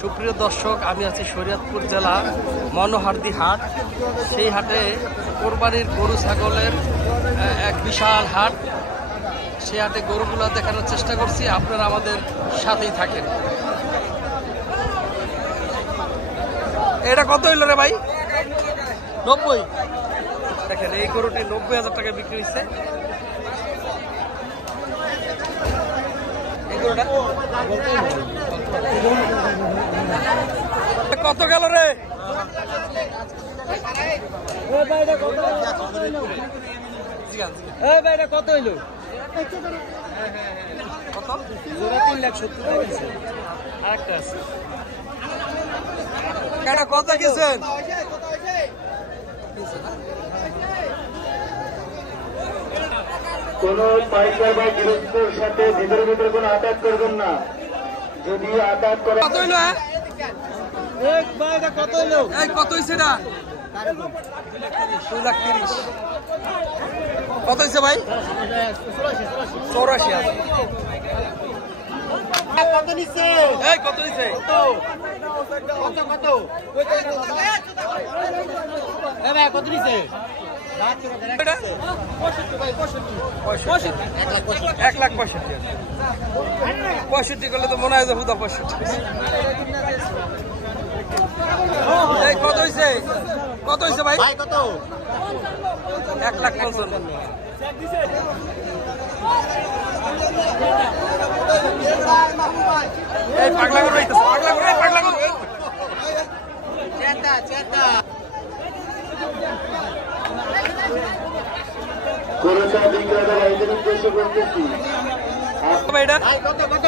সুপ্রিয় দর্শক, আমি আছি শরীয়তপুর জেলা মনোহারদী হাট। সেই হাটে কোরবানির গরু ছাগলের এক বিশাল হাট। সেই হাটে গরুগুলো দেখানোর চেষ্টা করছি, আপনারা আমাদের সাথেই থাকেন। এটা কত হইল রে ভাই? 90। দেখেন এই গরুটি 90,000 টাকা বিক্রি হয়েছে। কত গেল রে? কত হইল? কত? 3,70,000। আরেকটা আছে। এটা কত গেছেন? কোন পাইকার বা গৃহস্থর সাথে ভিতরে ভিতরে কোনো আঘাত করবেন না। যদি আঘাত করে কত হইল? কত হইল? কত হয়েছে না? 2,30,000। কত হয়েছে ভাই? 84,000। কত নিচ্ছে? কত নিচ্ছে? কত কত কত নিচ্ছে? 1,65,000 করলে তো মনে হয় যে হুদা 65। কত হয়েছে? কত হয়েছে ভাই? কত? 1,55,000। এই পাগলা করে পাগলা করে পাগলা করে গরুটা বিক্রেতা ভাইদের উদ্দেশ্য করতেছি। কত কত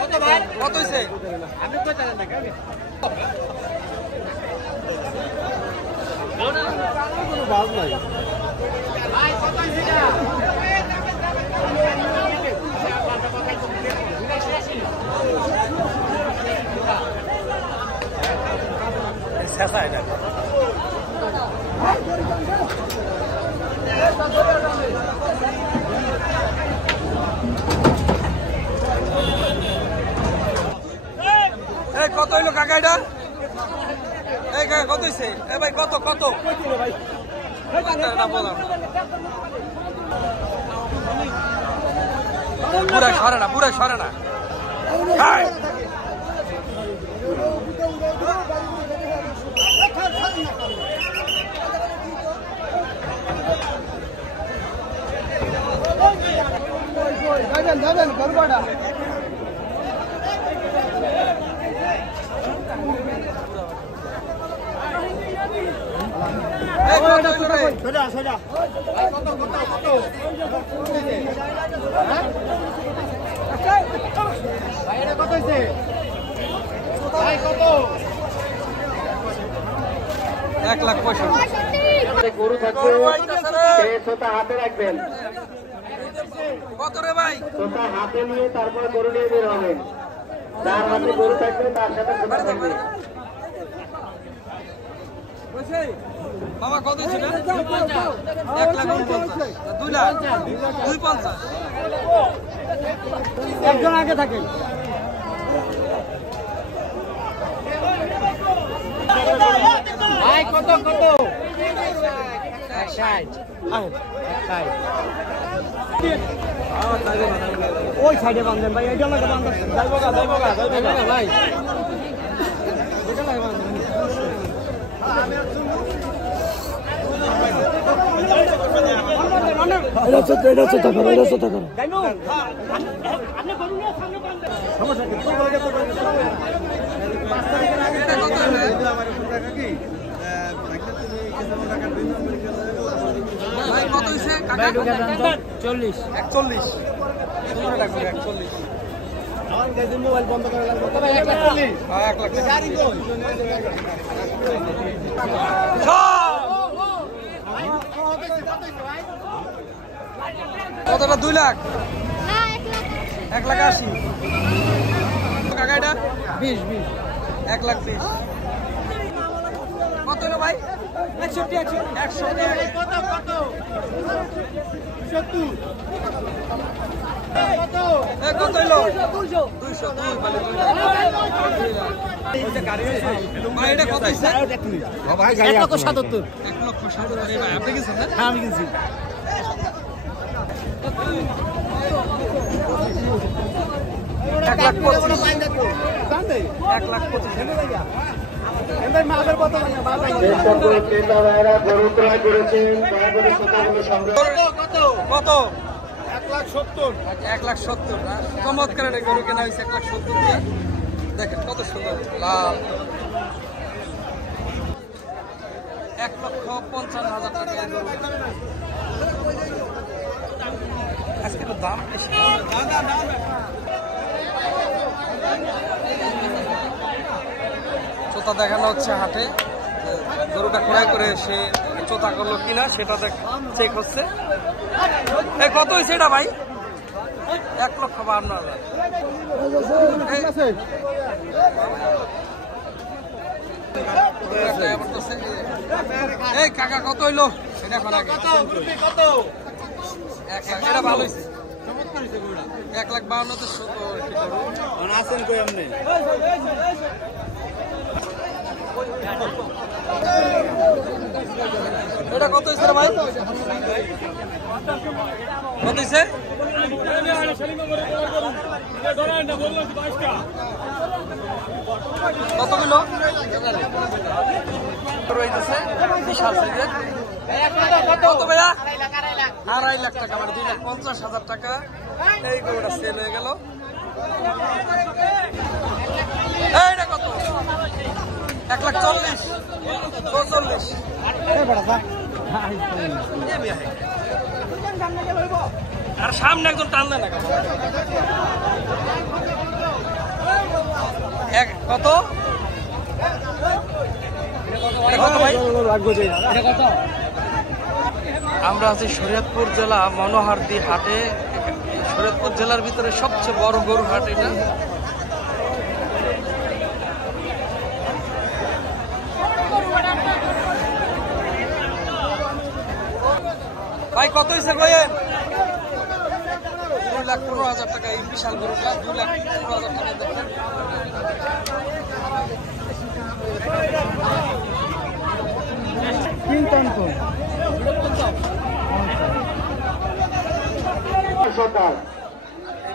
কত ভাই? কত হয়েছে? আপনি কত জানেন না? কোনো বাজ নাই ভাই। কত হয়েছে? শেষা এটা কত হইলো কাকা? এটা এই কাকা কত হয়েছে? ভাই কত কত? পুরা সরে না, পুরা সরে না। গরু থাকবে হাতে রাখবেন। কত রে ভাই? তোতা হাতে নিয়ে তারপর গরু নিয়ে বের হবেন। যার হাতে গরু থাকবে তার সাথে খোঁটা থাকবে। বাবা কত ছিল? 1,49,000। 2,00,000 2,50,000। একজন আগে থাকে। ভাই কত কত? 60। ওই সাইডে বাঁধেন ভাই, এইটা আমাকে বাঁধেন। যাইবো গা ভাই। এটা চেষ্টা করো। ভাই কত হয়েছে কাকা? 40 41। 41। মোবাইল বন্ধ করে লাগবে। 1,40,000। কতটা? 2,00,000। 1,80,000 কাকা। এটা 20 1,20,000। কত হলো ভাই? 61। কত কত? 70। কত হইলো? 200। 200। এটা কত হইছে? 1,77,000 1,77,000 ভাই আপনি কিনছেন না? হ্যাঁ আমি কিনছি। 1,25,000 যে সকল ক্রেতা ভাইয়েরা গরু ক্রয় করেছেন দয়া করে সেটাগুলো সংগ্রহ কত? 1,70,000 না? চমৎকার একটা গরু কেনা হয়েছে 1,70,000 দিয়ে। দেখেন কত সুন্দর লাল। 1,55,000 টাকা এই গরু। আজকে একটু দাম বেশি। চোতা দেখানো হচ্ছে হাটে, গরুটা ক্রয় করে সে চোতা করলো কিনা সেটা চেক হচ্ছে। এই কত হয়েছে এটা ভাই? 1,52,000। এই কাকা কত হইলো সেটা এখন আগে? 1 লাখ। এটা ভালো হয়েছে, 1,52,000 তো আছেন কই আপনি? এটা কত হয়েছে রে ভাই? কত হয়েছে? কত কিলো রয়েছে? বিশাল সাইজের। কত ভাইয়া? 2.5 লাখ টাকা, মানে 2,50,000 টাকা এই গরুটা সেল হয়ে গেল। এইটা কত? 1,40,000 44। আর সামনে একজন টানলে না কত? আমরা আছি শরীয়তপুর জেলা মনোহারদী হাটে। শরীয়তপুর জেলার ভিতরে সবচেয়ে বড় গরু হাট এটা। ভাই কত হয়েছে কয়েন? 2,15,000 টাকা এই বিশাল গরুটা। 2,15,000 টাকা দেখেন। সরকার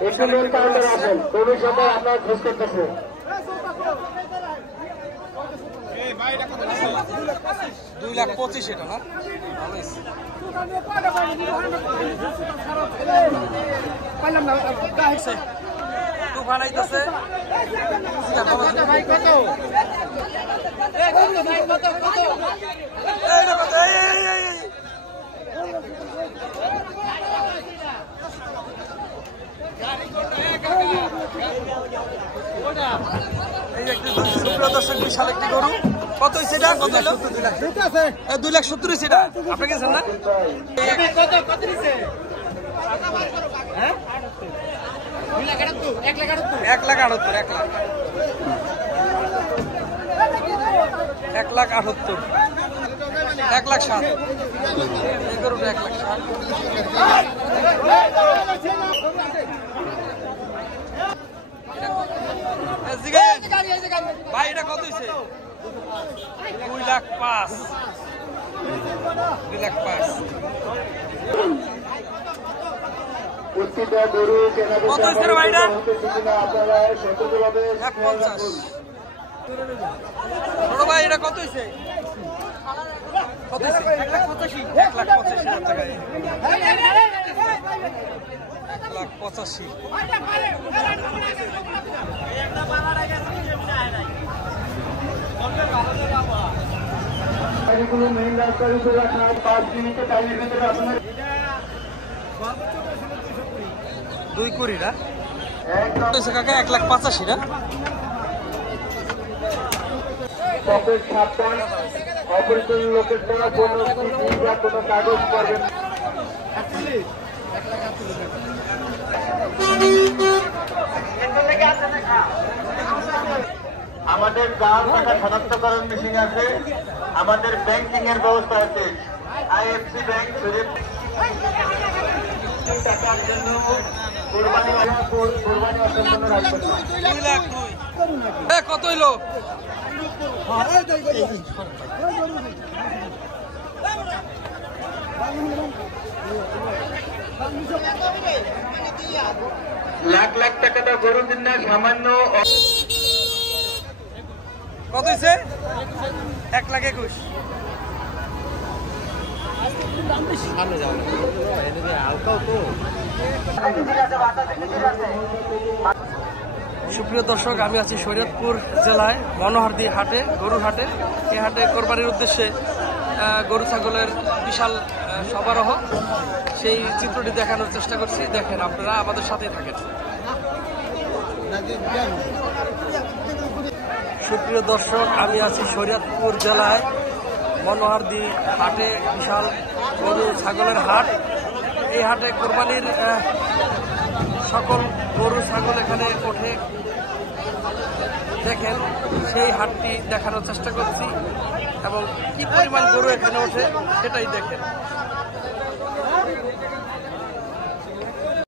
একটু মেন কাউন্টারে আসেন, কবি সরকার আপনার খোঁজ করতেছে। 2,25,000 এটা না? ভালো হয়েছে। তুফান আইতাছে। এই একটি সুপ্রিয় দর্শক বিশাল একটি গরু। কত হয়েছে এটা? কত হলো? 2,70,000 হয়েছে এটা। আপনি গেছেন না? 1,68,000 1,07,000 এই গরুটা 1,07,000। ভাই এটা কত হয়েছে? 2,05,000 2,05,000। প্রতিটা গরু কেনা কত হয়েছে রে ভাইটা? আপনারা সতর্কভাবে 1,50,000। বড় ভাই এটা কত হয়েছে? কত হয়েছে? 1,85,000 টাকা। 1,85,000। গাড়িগুলো মেইন রাস্তার উপরে রাখা 5 মিনিটে টাইমের ভিতরে আপনার 2 কোটি না? কাকা 1,85,000 না? পকেট সাবধান, অপরিচিত লোকের দ্বারা কোনো চিঠি বা কোনো কাগজ করবেন। আমাদের জাল টাকা শনাক্তকরণ মেশিন আছে, আমাদের ব্যাংকিং এর ব্যবস্থা আছে। আইএফসি ব্যাংক টাকার জন্য কোরবানি অসম্পূর্ণ রাখবেন না। 2,02,000 কত হইলো? লাখ লাখ টাকা দা গরু দিন না, সামান্য কত হয়েছে? 1,21,000। সুপ্রিয় দর্শক, আমি আছি শরীয়তপুর জেলায় মনোহারদী হাটে, গরুর হাটে। এই হাটে কোরবানির উদ্দেশ্যে গরু ছাগলের বিশাল সমারোহ, সেই চিত্রটি দেখানোর চেষ্টা করছি। দেখেন, আপনারা আমাদের সাথেই থাকেন। সুপ্রিয় দর্শক, আমি আছি শরীয়তপুর জেলায় মনোহারদী হাটে, বিশাল গরু ছাগলের হাট। এই হাটে কোরবানির সকল গরু ছাগল এখানে ওঠে। দেখেন, সেই হাটটি দেখানোর চেষ্টা করছি এবং কি পরিমাণ গরু এখানে ওঠে সেটাই দেখেন।